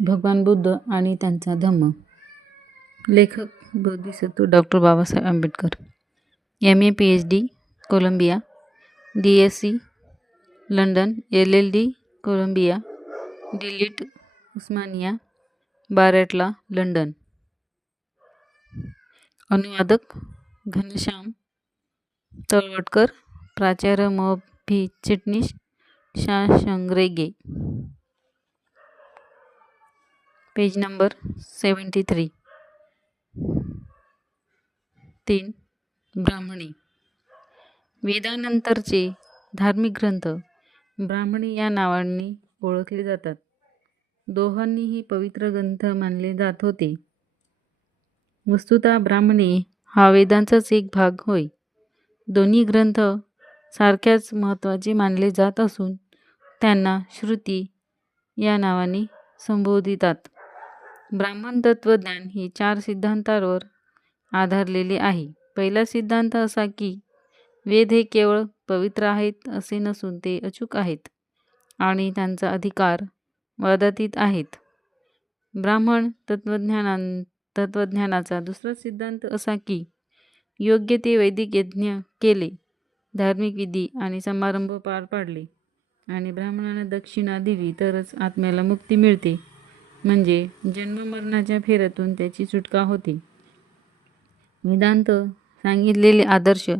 भगवान बुद्ध आणि त्यांचा धम्म. लेखक Bodhisattva doctor Babasaheb Ambedkar. M A P H D Columbia. D S C London. L L D Columbia. D Litt Osmania. Bar at law London. अनुवादक घनश्याम तळवटकर. प्राचार्य म भी चिटणीस शा शंगरेगे. Page number seventy three. तीन ब्राह्मणी. वेदानंतरचे धार्मिक ग्रंथ ब्राह्मणी या नावांनी ओळखले जातात. दोहांनीही पवित्र ग्रंथ मानले जात होते. वस्तुतः ब्राह्मणी हा वेदांचाच एक भाग होय. दोन्ही ग्रंथ सारख्याच महत्त्वाचे मानले जात असून त्यांना श्रुती या नावाने संबोधितात. ब्राह्मण तत्त्वज्ञान हे चार सिद्धांतांवर आधारलेले आहे. पहिला सिद्धांत असा की वेद हे केवळ पवित्र आहेत असे नसून ते अचूक आहेत आणि त्यांचा अधिकार वादातीत आहेत. ब्राह्मण तत्त्वज्ञानां तत्त्वज्ञानाचा दुसरा सिद्धांत असा की योग्य ते वैदिक यज्ञ केले धार्मिक विधी आणि समारंभ पार पाडले आणि ब्राह्मणांना दक्षिणा दिली तरच आत्म्याला मुक्ती मिळते. म्हणजे जन्ममरणाच्या फेऱ्यातून त्याची सुटका होते. वेदांत सांगितलेले आदर्श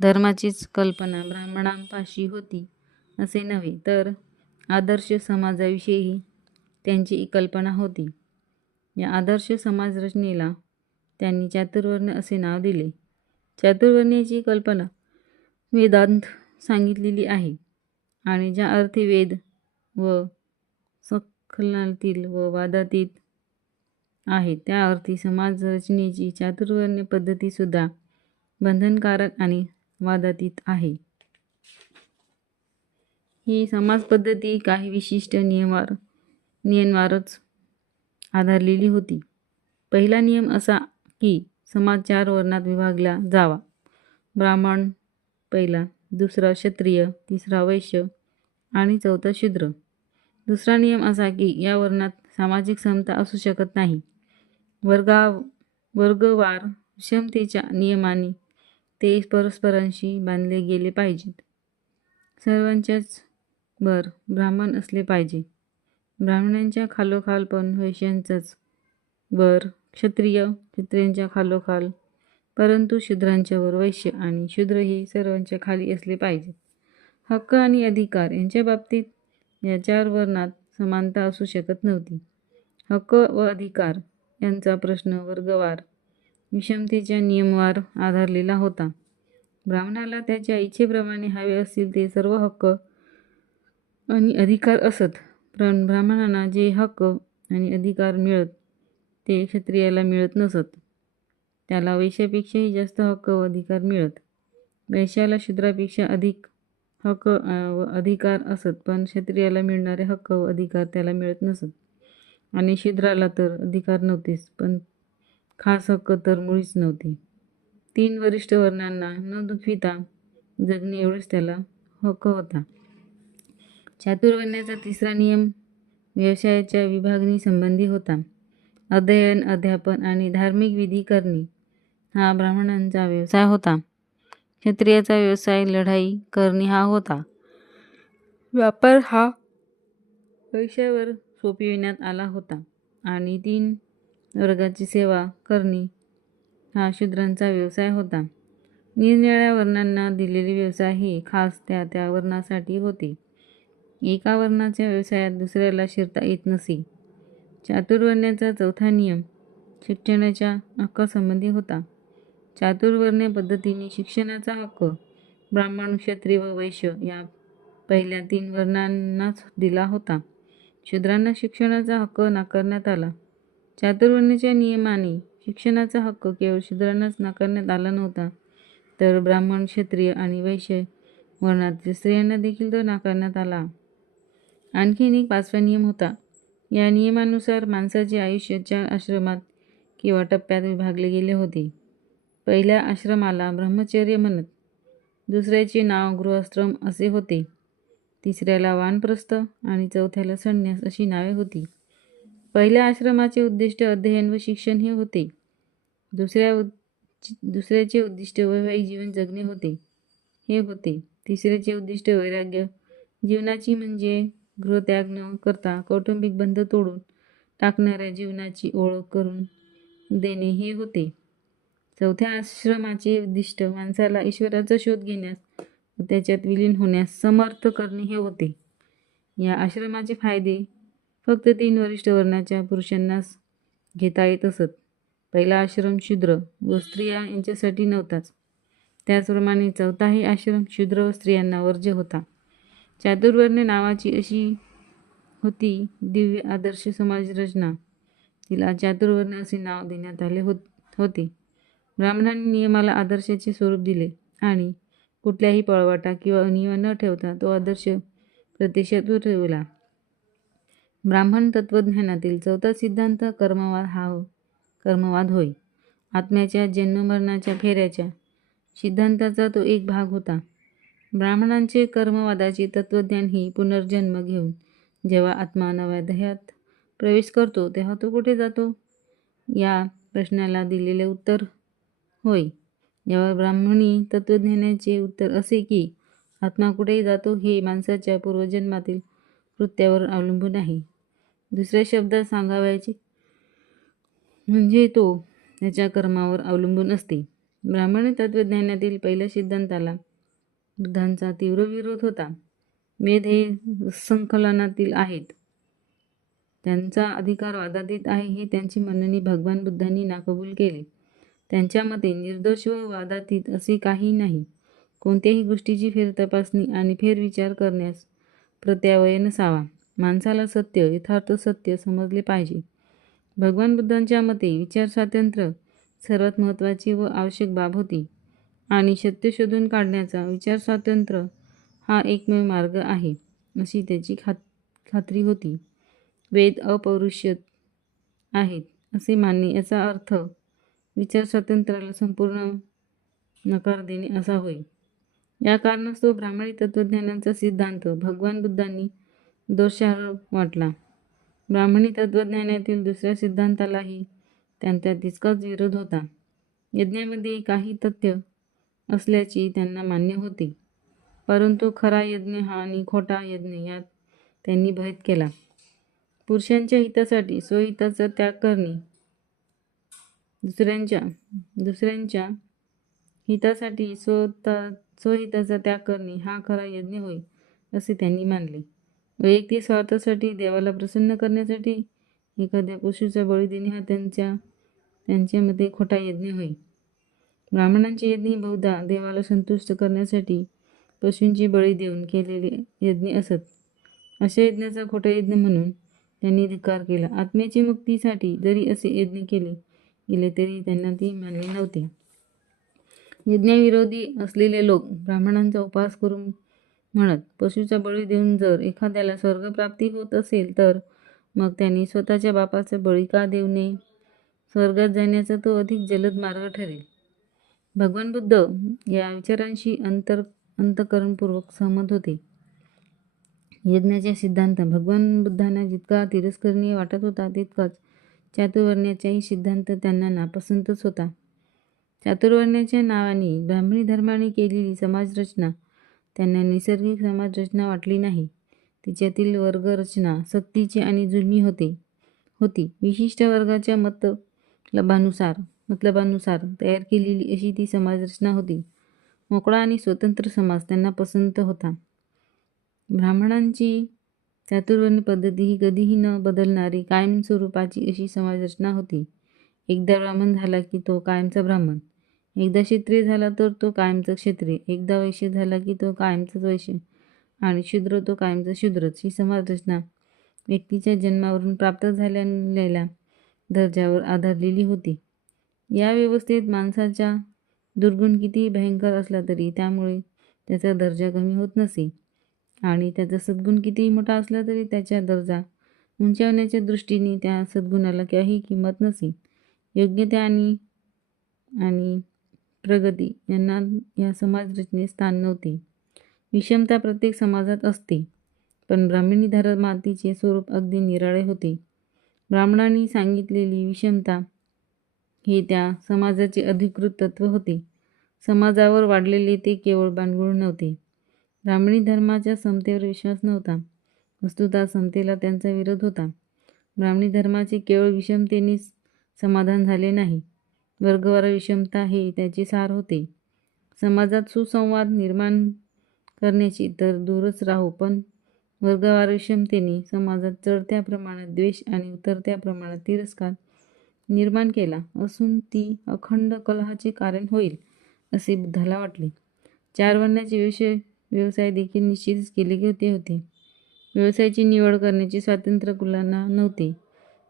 धर्माचीच कल्पना ब्राह्मणांपाशी होती असे नव्हे तर आदर्श समाजाविषयी त्यांची कल्पना होती. या आदर्श समाजरचनेला त्यांनी चातुर्वर्ण असे नाव दिले. चातुर्वर्ण्याची कल्पना वेदांत सांगितलेली आहे आणि ज्या अर्थी वेद व सखलातील व वादातीत आहे त्या अर्थी समाजरचनेची चातुर्वर्ण्य पद्धतीसुद्धा बंधनकारक आणि वादातीत आहे. ही समाजपद्धती काही विशिष्ट नियमावर नियमावरच आधारलेली होती. पहिला नियम असा की समाज चार वर्णात विभागला जावा. ब्राह्मण पहिला दुसरा क्षत्रिय तिसरा वैश्य आणि चौथा शूद्र. दुसरा नियम असा की या वर्णात सामाजिक समता असू शकत नाही. वर्गा वर्गवार क्षमतेच्या नियमाने ते परस्परांशी बांधले गेले पाहिजेत. सर्वांच्याच वर ब्राह्मण असले पाहिजे. ब्राह्मणांच्या खालोखाल पण वैश्यांचाच वर क्षत्रिय क्षत्रियांच्या खालोखाल परंतु शूद्रांच्यावर वैश्य आणि शूद्र हे सर्वांच्या खाली असले पाहिजेत. हक्क आणि अधिकार यांच्या बाबतीत या चार वर्णात समानता असू शकत नव्हती. हक्क व अधिकार यांचा प्रश्न वर्गवार. विषमतेच्या नियमवार आधारलेला होता. ब्राह्मणाला त्याच्या इच्छेप्रमाणे हवे असतील ते सर्व हक्क आणि अधिकार असत. पण ब्राह्मणांना जे हक्क आणि अधिकार मिळत ते क्षत्रियाला मिळत नसत. त्याला वैश्यापेक्षाही जास्त हक्क व अधिकार मिळत. वैश्याला शूद्रापेक्षा अधिक हक्क व अधिकार असत पण क्षत्रियाला मिळणारे हक्क व अधिकार त्याला मिळत नसत. आणि शूद्राला तर अधिकार नव्हतेच पण खास हक्क तर मुळीच नव्हते. तीन वरिष्ठ वर्णांना न दुखविता जगणे एवढेच त्याला हक्क होता. चातुर्वर्ण्याचा तिसरा नियम व्यवसायाच्या विभागणी संबंधी होता. अध्ययन अध्यापन आणि धार्मिक विधी करणे हा ब्राह्मणांचा व्यवसाय होता. क्षत्रियाचा व्यवसाय लढाई करणे हा होता. व्यापार हा पैशावर सोपविण्यात आला होता आणि तीन वर्गाची सेवा करणे हा शूद्रांचा व्यवसाय होता. निरनिराळ्या वर्णांना दिलेले व्यवसाय हे खास त्या त्या वर्णासाठी होते. एका वर्णाच्या व्यवसायात दुसऱ्याला शिरता येत नसे. चातुर्वर्ण्याचा चौथा नियम शिक्षणाच्या हक्कासंबंधी होता. चातुर्वर्ण्य पद्धतीने शिक्षणाचा हक्क ब्राह्मण क्षत्रिय व वैश्य या पहिल्या तीन वर्णांनाच दिला होता. शूद्रांना शिक्षणाचा हक्क नाकारण्यात आला. चातुर्वर्ण्याच्या नियमाने शिक्षणाचा हक्क केवळ शूद्रांनाच नाकारण्यात आला नव्हता तर ब्राह्मण क्षत्रिय आणि वैश्य वर्णातील स्त्रियांना देखील तो नाकारण्यात आला. आणखीन एक पाचवा नियम होता. या नियमानुसार माणसाचे आयुष्य चार आश्रमात किंवा टप्प्यात विभागले गेले होते. पहिल्या आश्रमाला ब्रह्मचर्य म्हणत. दुसऱ्याचे नाव गृहस्थ्रम असे होते. तिसऱ्याला वानप्रस्थ आणि चौथ्याला संन्यास अशी नावे होती. पहिल्या आश्रमाचे उद्दिष्ट अध्ययन व शिक्षण हे होते. दुसऱ्या दुसऱ्याचे उद्दिष्ट वैवाहिक जीवन जगणे होते. हे होते. तिसऱ्याचे उद्दिष्ट वैराग्य. जीवनाची म्हणजे गृहत्याग न करता कौटुंबिक बंध तोडून टाकणाऱ्या जीवनाची ओळख करून देणे हे होते. चौथ्या आश्रमाचे उद्दिष्ट माणसाला ईश्वराचा शोध घेण्यास व त्याच्यात विलीन होण्यास समर्थ करणे हे होते. या आश्रमाचे फायदे फक्त तीन वरिष्ठ वर्णाच्या पुरुषांनाच घेता येत असत. पहिला आश्रम शूद्र व स्त्रिया यांच्यासाठी नव्हताच. त्याचप्रमाणे चौथाही आश्रम शूद्र व स्त्रियांना वर्ज्य होता. चातुर्वर्ण नावाची अशी होती दिव्य आदर्श समाज रचना. तिला चातुर्वर्ण असे नाव देण्यात आले होत होते. ब्राह्मणांनी नियमाला आदर्शाचे स्वरूप दिले आणि कुठल्याही पळवाटा किंवा अनियम न ठेवता तो आदर्श प्रत्यक्षात ठेवला. ब्राह्मण तत्त्वज्ञानातील चौथा सिद्धांत कर्मवाद हा हो- कर्मवाद होय. आत्म्याच्या जन्ममरणाच्या फेऱ्याच्या सिद्धांताचा तो एक भाग होता. ब्राह्मणांचे कर्मवादाचे तत्त्वज्ञान ही पुनर्जन्म घेऊन जेव्हा आत्मा नव्या देहात प्रवेश करतो तेव्हा तो कुठे जातो? या प्रश्नाला दिलेले उत्तर होय. यावर ब्राह्मणी तत्त्वज्ञानाचे उत्तर असे की आत्मा कुठेही जातो हे माणसाच्या पूर्वजन्मातील कृत्यावर अवलंबून आहे. दुसऱ्या शब्दात सांगावयाचे म्हणजे तो त्याच्या कर्मावर अवलंबून असते. ब्राह्मणी तत्त्वज्ञानातील पहिल्या सिद्धांताला बुद्धांचा तीव्र विरोध होता. वेद हे संकलनातील आहेत. त्यांचा अधिकार वादातीत आहे हे त्यांची म्हणणी भगवान बुद्धांनी नाकबूल केले. त्यांच्यामध्ये निर्दोष व वादातीत असे काही नाही. कोणत्याही गोष्टीची फेरतपासणी आणि फेरविचार करण्यास प्रत्यावय नसावा. माणसाला सत्य यथार्थ सत्य समजले पाहिजे. भगवान बुद्धांच्या मते विचार स्वातंत्र्य सर्वात महत्त्वाची व आवश्यक बाब होती आणि सत्य शोधून काढण्याचा विचार स्वातंत्र्य हा एकमेव मार्ग आहे अशी त्याची खात खात्री होती. वेद अपौरुष्यत आहेत असे मानणे याचा अर्थ विचार स्वातंत्र्याला संपूर्ण नकार देणे असा होय. या कारणास्तव ब्राह्मणी तत्त्वज्ञानाचा सिद्धांत भगवान बुद्धांनी दोषारोप वाटला. ब्राह्मणी तत्त्वज्ञानातील दुसऱ्या सिद्धांतालाही त्यांचा तितकाच विरोध होता. यज्ञामध्ये काही तथ्य असल्याची त्यांना मान्य होते. परंतु खरा यज्ञ हा आणि खोटा यज्ञ यात त्यांनी भेद केला. पुरुषांच्या हितासाठी स्वहिताचा त्याग करणे दुसऱ्यांच्या दुसऱ्यांच्या हितासाठी स्वतः स्वहिताचा त्याग करणे हा खरा यज्ञ होय असे त्यांनी मानले. वैयक्तिक स्वार्थासाठी देवाला प्रसन्न करण्यासाठी एखाद्या पशूचा बळी देणे हा त्यांच्या त्यांच्या मते खोटा यज्ञ होय. ब्राह्मणांचे यज्ञ बहुधा देवाला संतुष्ट करण्यासाठी पशूंची बळी देऊन केलेले यज्ञ असत. अशा यज्ञाचा खोटा यज्ञ म्हणून त्यांनी धिक्कार केला. आत्म्याची मुक्तीसाठी जरी असे यज्ञ केले गेले तरी त्यांना ती मान्य नव्हती. यज्ञाविरोधी असलेले लोक ब्राह्मणांचा उपवास करून म्हणत पशूचा बळी देऊन जर एखाद्याला स्वर्गप्राप्ती होत असेल तर मग त्यांनी स्वतःच्या बापाचा बळी का देऊ नये? स्वर्गात जाण्याचा तो अधिक जलद मार्ग ठरेल. भगवान बुद्ध या विचारांशी अंतर अंतकरणपूर्वक सहमत होते. यज्ञाचा सिद्धांत भगवान बुद्धांना जितका तिरस्करणीय वाटत होता तितकाच चातुर्वर्ण्याचाही सिद्धांत त्यांना नापसंतच होता. चातुर्वर्ण्याच्या नावाने ब्राह्मणी धर्माने केलेली समाजरचना त्यांना नैसर्गिक समाजरचना वाटली नाही. तिच्यातील वर्गरचना सक्तीची आणि जुलमी होते. होती. विशिष्ट वर्गाच्या मतलबानुसार मतलबानुसार तयार केलेली अशी ती समाजरचना होती. मोकळा आणि स्वतंत्र समाज त्यांना पसंत होता. ब्राह्मणांची चातुर्वर्ण पद्धती ही कधीही न बदलणारी कायमस्वरूपाची अशी समाजरचना होती. एकदा ब्राह्मण झाला की तो कायमचा ब्राह्मण. एकदा क्षत्रिय झाला तर तो कायमचा क्षेत्रीय. एकदा वैश्य झाला की तो कायमचाच वैश्य. आणि शूद्र तो कायमचा शूद्रच. ही समाजरचना व्यक्तीच्या जन्मावरून प्राप्त झालेल्या दर्जावर आधारलेली होती. या व्यवस्थेत माणसाचा दुर्गुण कितीही भयंकर असला तरी त्यामुळे त्याचा दर्जा कमी होत नसे. आणि त्याचा सद्गुण कितीही मोठा असला तरी त्याच्या दर्जा उंचावण्याच्या दृष्टीने त्या सद्गुणाला काही किंमत नसे. योग्यता आणि आणि प्रगती यांना या समाजरचनेत स्थान नव्हते. विषमता प्रत्येक समाजात असते. पण ब्राह्मणी धर्मातीचे स्वरूप अगदी निराळे होते. ब्राह्मणांनी सांगितलेली विषमता हे त्या समाजाचे अधिकृत तत्व होते. समाजावर वाढलेले ते केवळ बांधगुळ नव्हते. ब्राह्मणी धर्माच्या समतेवर विश्वास नव्हता. वस्तुतः समतेला त्यांचा विरोध होता. ब्राह्मणी धर्माचे केवळ विषमतेनेच समाधान झाले नाही. वर्गवार विषमता हे त्याचे सार होते. समाजात सुसंवाद निर्माण करण्याची तर दूरच राहू पण वर्गवार विषमतेने समाजात चढत्या प्रमाणात द्वेष आणि उतरत्या प्रमाणात तिरस्कार निर्माण केला असून ती अखंड कलहाचे कारण होईल असे बुद्धाला वाटले. चार वर्णाचे विषय व्यवसाय देखील निश्चितच केले होते होते. व्यवसायाची निवड करण्याचे स्वातंत्र्य कुलांना नव्हते.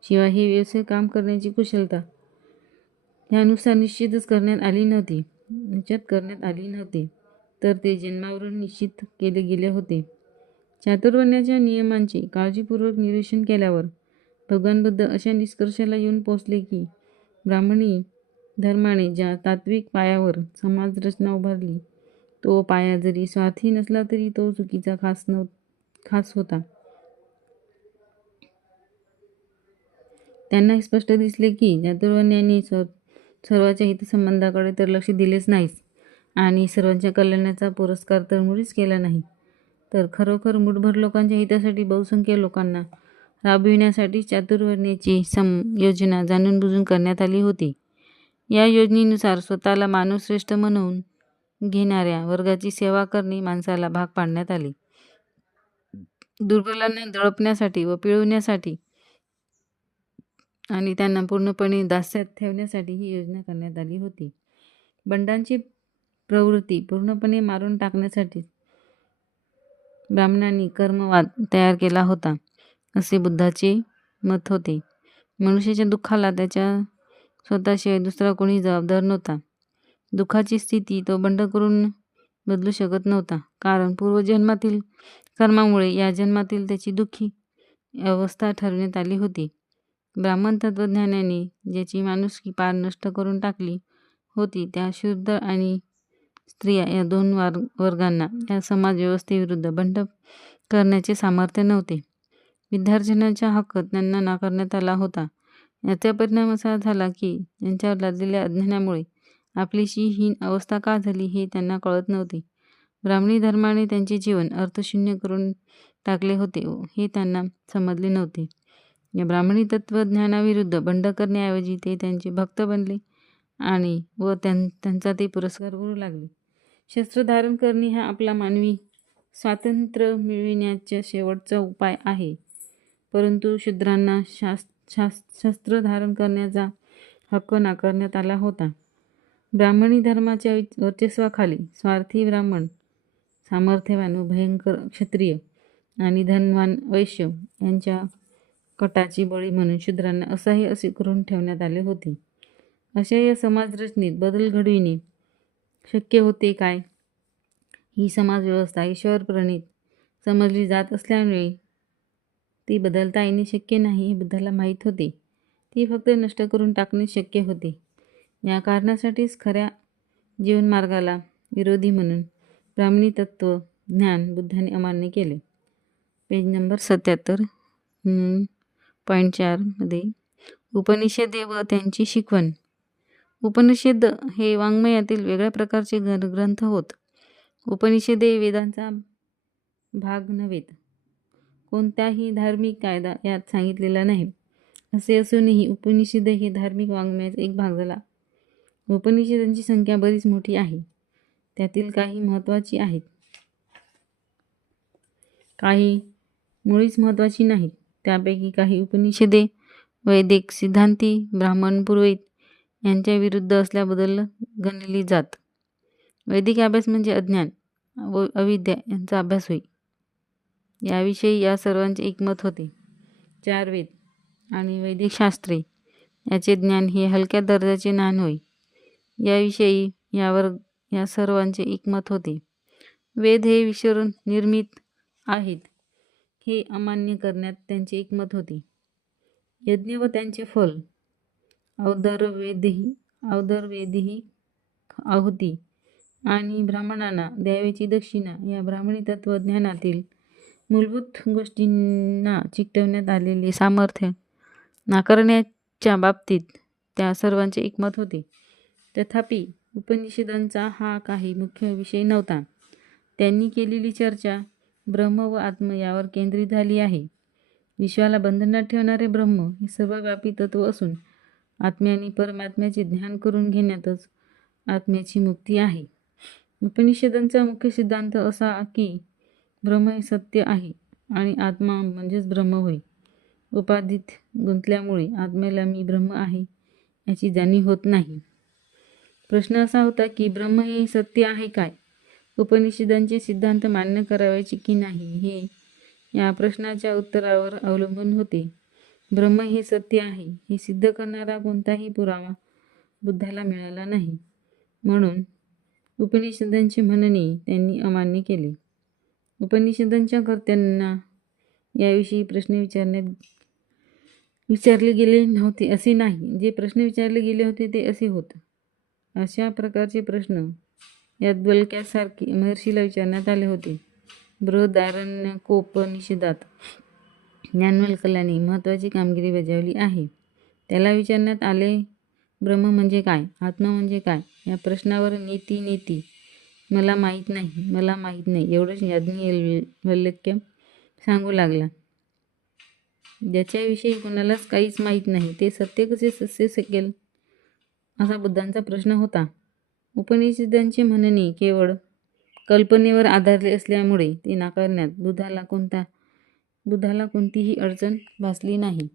शिवाय हे व्यवसाय काम करण्याची कुशलता ह्यानुसार निश्चितच करण्यात आली नव्हती. निश्चित करण्यात आली नव्हती. तर ते जन्मावरून निश्चित केले गेले होते. चातुर्वर्ण्याच्या नियमांचे काळजीपूर्वक निरीक्षण केल्यावर भगवान बुद्ध अशा निष्कर्षाला येऊन पोचले की ब्राह्मणी धर्माने ज्या तात्विक पायावर समाज रचना उभारली तो पाया जरी स्वार्थी नसला तरी तो चुकीचा खास नव खास होता. त्यांना स्पष्ट दिसले की चातुर्वर्ण्याने स सर्वांच्या हितसंबंधाकडे तर लक्ष दिलेच नाहीच आणि सर्वांच्या कल्याणाचा पुरस्कार तर मुळीच केला नाही. तर खरोखर मुठभर लोकांच्या हितासाठी बहुसंख्य लोकांना राबविण्यासाठी चातुर्वर्ण्याची सम योजना जाणून बुजून करण्यात आली होती. या योजनेनुसार स्वतःला मानवश्रेष्ठ म्हणून घेणाऱ्या वर्गाची सेवा करणे माणसाला भाग पाडण्यात आले. दुर्बलांना दळपण्यासाठी व पिळवण्यासाठी आणि त्यांना पूर्णपणे दास्यात ठेवण्यासाठी ही योजना करण्यात आली होती. बंडांची प्रवृत्ती पूर्णपणे मारून टाकण्यासाठी ब्राह्मणांनी कर्मवाद तयार केला होता असे बुद्धाचे मत होते. मनुष्याच्या दुःखाला त्याच्या स्वतःशिवाय दुसरा कोणी जबाबदार नव्हता. दुःखाची स्थिती तो बंड करून बदलू शकत नव्हता. कारण पूर्वजन्मातील कर्मामुळे या जन्मातील त्याची दुःखी अवस्था ठरवण्यात आली होती. ब्राह्मण तत्त्वज्ञानाने ज्याची माणुसकी पार नष्ट करून टाकली होती त्या शुद्ध आणि स्त्रिया या दोन वार वर्गांना या समाजव्यवस्थेविरुद्ध बंड करण्याचे सामर्थ्य नव्हते. विद्यार्जनाचा हक्क त्यांना नाकारण्यात आला होता. याचा परिणाम असा झाला की यांच्यावर लादलेल्या अज्ञानामुळे आपलीशी हीन अवस्था का झाली हे त्यांना कळत नव्हते. ब्राह्मणी धर्माने त्यांचे जीवन अर्थशून्य करून टाकले होते हे त्यांना समजले नव्हते. या ब्राह्मणी तत्त्वज्ञानाविरुद्ध बंड करण्याऐवजी ते त्यांचे भक्त बनले आणि व त्यां त्यांचा ते पुरस्कार करू लागले. शस्त्र धारण करणे हा आपला मानवी स्वातंत्र्य मिळविण्याचा शेवटचा उपाय आहे. परंतु शूद्रांना शास शास शस्त्र धारण करण्याचा हक्क नाकारण्यात आला होता. ब्राह्मणी धर्माच्या वर्चस्वाखाली स्वार्थी ब्राह्मण सामर्थ्यवान व भयंकर क्षत्रिय आणि धनवान वैश्य यांच्या कटाची बळी म्हणून शूद्रांना असह्य असे करून ठेवण्यात आले होते. अशा या समाजरचनेत बदल घडविणे शक्य होते काय? ही समाजव्यवस्था ईश्वरप्रणित समजली जात असल्यामुळे ती बदलता येणे शक्य नाही हे बुद्धाला माहीत होते. ती फक्त नष्ट करून टाकणे शक्य होते. या कारणासाठीच खऱ्या जीवनमार्गाला विरोधी म्हणून ब्राह्मणी तत्त्व ज्ञान बुद्धाने अमान्य केले. पेज नंबर सत्याहत्तर पॉईंट चारमध्ये उपनिषदे व त्यांची शिकवण. उपनिषद हे वाङ्मयातील वेगळ्या प्रकारचे ग्रंथ होत. उपनिषदे वेदांचा भाग नव्हेत. कोणताही धार्मिक कायदा यात सांगितलेला नाही. असे असूनही उपनिषद हे धार्मिक वाङ्मयाचा एक भाग झाला. उपनिषदांची संख्या बरीच मोठी आहे. त्यातील काही महत्त्वाची आहेत. काही मुळीच महत्त्वाची नाहीत. त्यापैकी काही उपनिषदे वैदिक सिद्धांती ब्राह्मण पुरोहित यांच्या विरुद्ध असल्याबद्दल गणली जात. वैदिक अभ्यास म्हणजे अज्ञान व अविद्या यांचा अभ्यास होई याविषयी या सर्वांचे एकमत होते. चार वेद आणि वैदिक शास्त्रे याचे ज्ञान हे हलक्या दर्जाचे ज्ञान होय. याविषयी यावर या सर्वांचे एकमत होते. वेद हे विश्वर निर्मित आहेत हे अमान्य करण्यात त्यांचे एकमत होते. यज्ञ व त्यांचे फल औदरवेदही औदरवेदही आहुती आणि ब्राह्मणांना द्यावेची दक्षिणा या ब्राह्मणी तत्त्वज्ञानातील मूलभूत गोष्टींना चिकटवण्यात आलेले सामर्थ्य नाकारण्याच्या बाबतीत त्या सर्वांचे एकमत होते. तथापि उपनिषदांचा हा काही मुख्य विषय नव्हता. त्यांनी केलेली चर्चा ब्रह्म व आत्म यावर केंद्रित झाली आहे. विश्वाला बंधनात ठेवणारे ब्रह्म हे सर्वव्यापी तत्व असून आत्म्याने परमात्म्याचे ध्यान करून घेण्यातच आत्म्याची मुक्ती आहे. उपनिषदांचा मुख्य सिद्धांत असा की ब्रह्म हे सत्य आहे आणि आत्मा म्हणजेच ब्रह्म होय. उपाधीत गुंतल्यामुळे आत्म्याला मी ब्रह्म आहे याची जाणीव होत नाही. प्रश्न असा होता की ब्रह्म हे सत्य आहे काय? उपनिषदांचे सिद्धांत मान्य करावायचे की नाही हे या प्रश्नाच्या उत्तरावर अवलंबून होते. ब्रह्म हे सत्य आहे हे सिद्ध करणारा कोणताही पुरावा बुद्धाला मिळाला नाही. म्हणून उपनिषदांचे म्हणणे त्यांनी अमान्य केले. उपनिषदांच्या कर्त्यांना याविषयी प्रश्न विचारण्यात विचारले गेले नव्हते असे नाही. जे प्रश्न विचारले गेले होते ते असे होत. अशा प्रकारचे प्रश्न याज्ञवल्क्यासारखे महर्षीला विचारण्यात आले होते. बृहदारण्य कोपनिषेधात ज्ञानवल्क्याने महत्त्वाची कामगिरी बजावली आहे. त्याला विचारण्यात आले ब्रह्म म्हणजे काय आत्मा म्हणजे काय या प्रश्नावर नेती नीती. मला माहीत नाही मला माहीत नाही एवढंच याज्ञ वल्लक्य सांगू लागला. ज्याच्याविषयी कोणालाच काहीच माहीत नाही ते सत्य कसे सत्य शकेल? असा बुद्धांचा प्रश्न होता. उपनिषदांची म्हणणे केवळ कल्पनेवर आधारले असल्यामुळे ते नाकारण्यात बुद्धाला कोणता बुद्धाला कोणतीही अडचण भासली नाही.